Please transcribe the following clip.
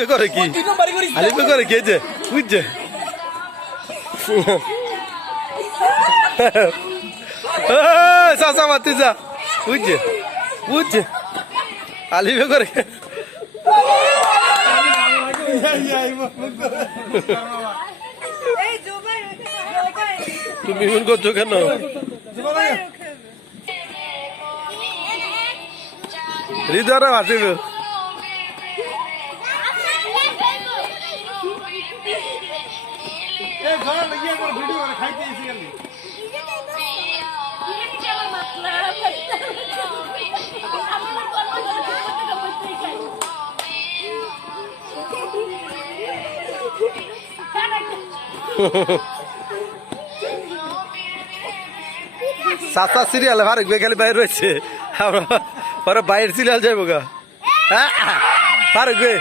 আলিফে করে কি আলিফে করে কি যে বুঝছে চাচা মাতি যা বুঝছে বুঝছে আলিফে করে তুমি মন করছো কেন হৃদয়রা ভাসিব সাতটা সিরিয়াল ফারুক ভাই খালি বাইরে রয়েছে আমরা বাইরের সিরিয়াল যাইব গা ফারুক ভাই